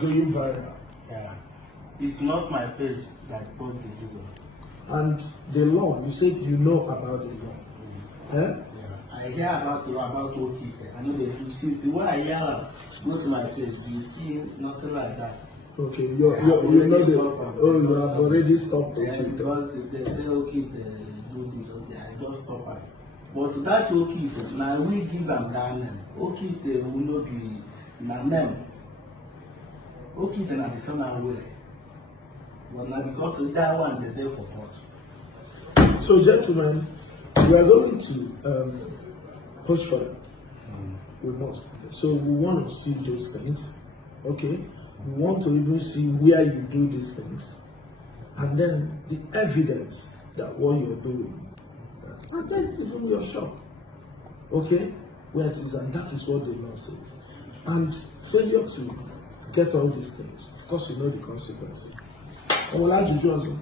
going viral. Yeah. It's not my page that post the video. And the law, you said you know about the law. Yeah. I hear about the law about Okiko. I know that you see when I hear go to my page, you see nothing like that. Okay, you know the you have already stopped Okiko. Because if they say Okiko do this, okay, I just stop it. But that Okiko, now we give them that name. Okiko will not be my name. Okiko na the son and way. But now because of that one, they're there for pot. So, gentlemen, we are going to push for it. We must. So we want to see those things. Okay? We want to even see where you do these things. And then the evidence that what you're doing. And then even your shop. Okay? Where it is, and that is what the law says. And failure to get all these things, of course you know the consequences. I will add you, Joseph.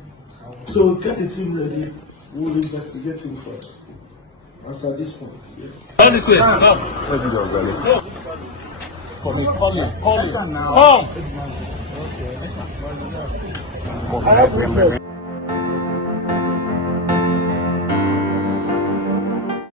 So get the team ready. We'll investigate him further. As at this point, yeah. Come this way. Come. Come. I have witness.